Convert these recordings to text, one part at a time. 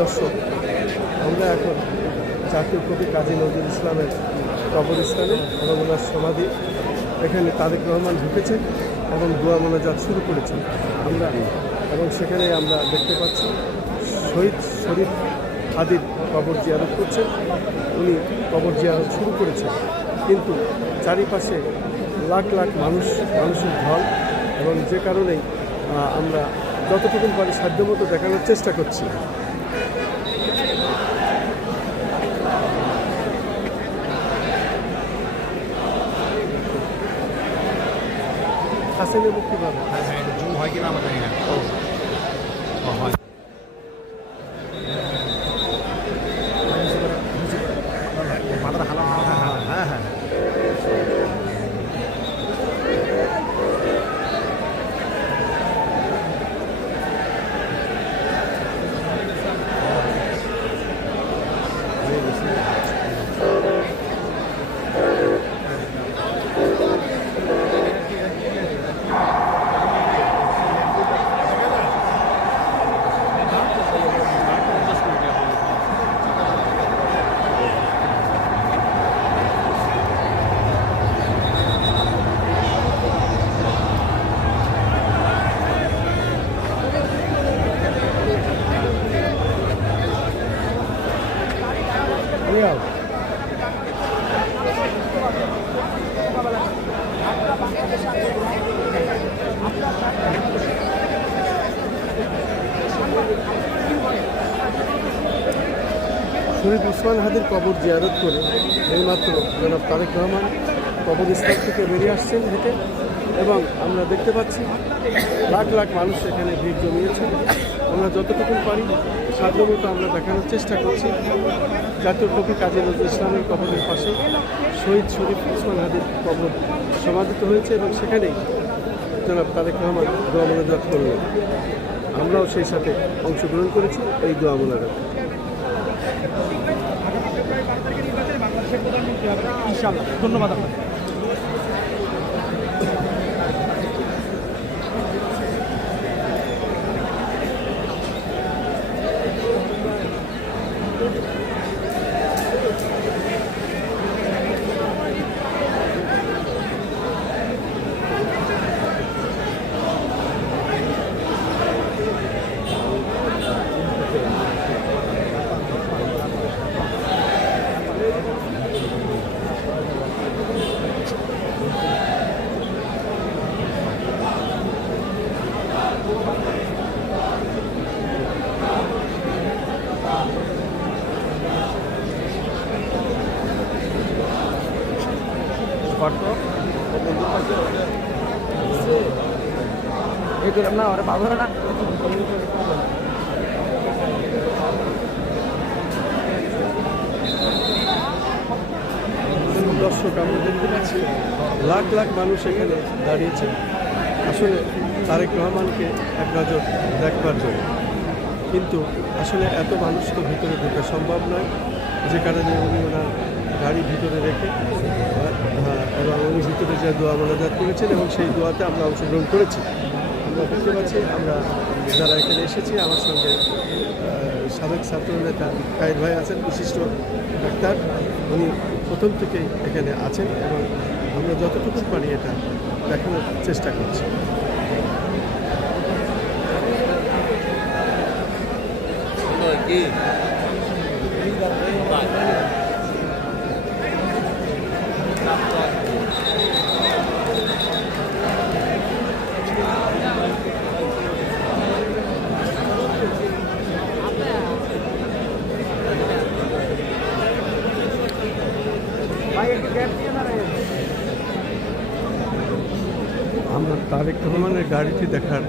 দর্শক, আমরা এখন জাতীয় কবি কাজী নজরুল ইসলামের কবরস্থানে ওনার সমাধি। এখানে তারেক রহমান ঢুকেছেন এবং দোয়া মোনাজাত শুরু করেছেন। আমরা এবং সেখানে আমরা দেখতে পাচ্ছি শহীদ শরীফ হাদির কবর জিয়ারত করছেন। উনি কবর জিয়ারত শুরু করেছেন। কিন্তু চারিপাশে লাখ লাখ মানুষ, মানুষের ঢল এবং যে কারণেই আমরা যতটুকু পারি সাধ্যমতো দেখানোর চেষ্টা করছি। কাছে নেব কীভাবে জুম হয় কিনা আমার জানি না। হয় মাথাটা হালা হ্যাঁ হ্যাঁ রিয়াল শরীফ উসমান হাদির কবর জিয়ারত করে এইমাত্র জনাব তারেক রহমান কবরস্থান থেকে বেরিয়ে আসছেন হেঁটে এবং আমরা দেখতে পাচ্ছি লাখ লাখ মানুষ এখানে ভিড় জমিয়েছে আমরা যতটুকু পারি সাধ্যমতো আমরা দেখানোর চেষ্টা করছি। জাতীয় কবি কাজী নজরুল ইসলামের কবরের পাশে শহীদ শরীফ উসমান হাদির কবর সমাধিত হয়েছে এবং সেখানেই জনাব তারেক রহমান দোয়া মোনাজাত করলেন আমরাও সেই সাথে অংশগ্রহণ করেছি। এই দোয়া মোনাজাত ইনশাআল্লাহ। ধন্যবাদ আপনাকে। এই না ওরা না। দর্শক, আমরা দেখতে পাচ্ছি লাখ লাখ মানুষ এখানে দাঁড়িয়েছে। আসলে তারেক রহমানকে এক নজর দেখবার জন্য। কিন্তু আসলে এত মানুষ তো ভিতরে ঢোকা সম্ভব নয়। যে কারণে উনি ওনার গাড়ি ভিতরে রেখে এবং উনি ভিতরে যে দোয়া মোনাজাত করেছেন এবং সেই দোয়াতে আমরা অংশগ্রহণ করেছি। আমরা দেখতে পাচ্ছি আমরা যারা এখানে এসেছি, আমার সঙ্গে সাবেক ছাত্র নেতা কায়ের ভাই আছেন, বিশিষ্ট ডাক্তার। উনি প্রথম থেকেই এখানে আছেন এবং আমরা যতটুকু পারি এটা দেখানোর চেষ্টা করছি। আমরা তারেক রহমানের গাড়িটি দেখার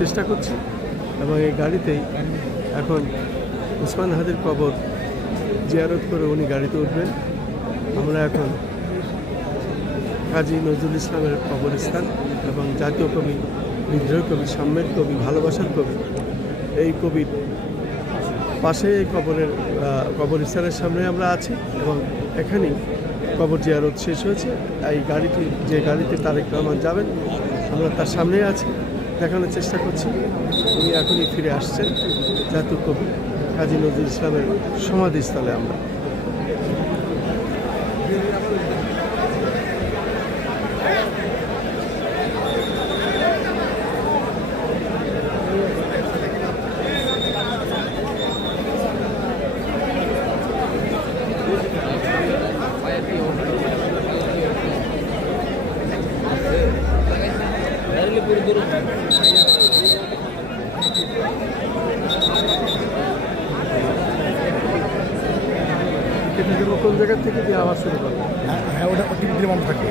চেষ্টা করছি এবং এই গাড়িতেই এখন উসমান হাদির কবর জিয়ারত করে উনি গাড়িতে উঠবেন। আমরা এখন কাজী নজরুল ইসলামের কবরস্থান এবং জাতীয় কবি, বিদ্রোহী কবি, সাম্যের কবি, ভালোবাসার কবি এই কবির পাশে এই কবরের কবরস্থানের সামনে আমরা আছি এবং এখানেই কবর জিয়ারত শেষ হয়েছে। এই গাড়িটি যে গাড়িতে তারেক রহমান যাবেন, আমরা তার সামনে আছি। দেখানোর চেষ্টা করছি। উনি এখনই ফিরে আসছেন। জাতীয় কবি কাজী নজরুল ইসলামের সমাধিস্থলে আমরা এটা কোন জায়গা থেকে দিয়ে আবার শুরু করব? হ্যাঁ হ্যাঁ ওটা টিভি বন্ধ থাকবে।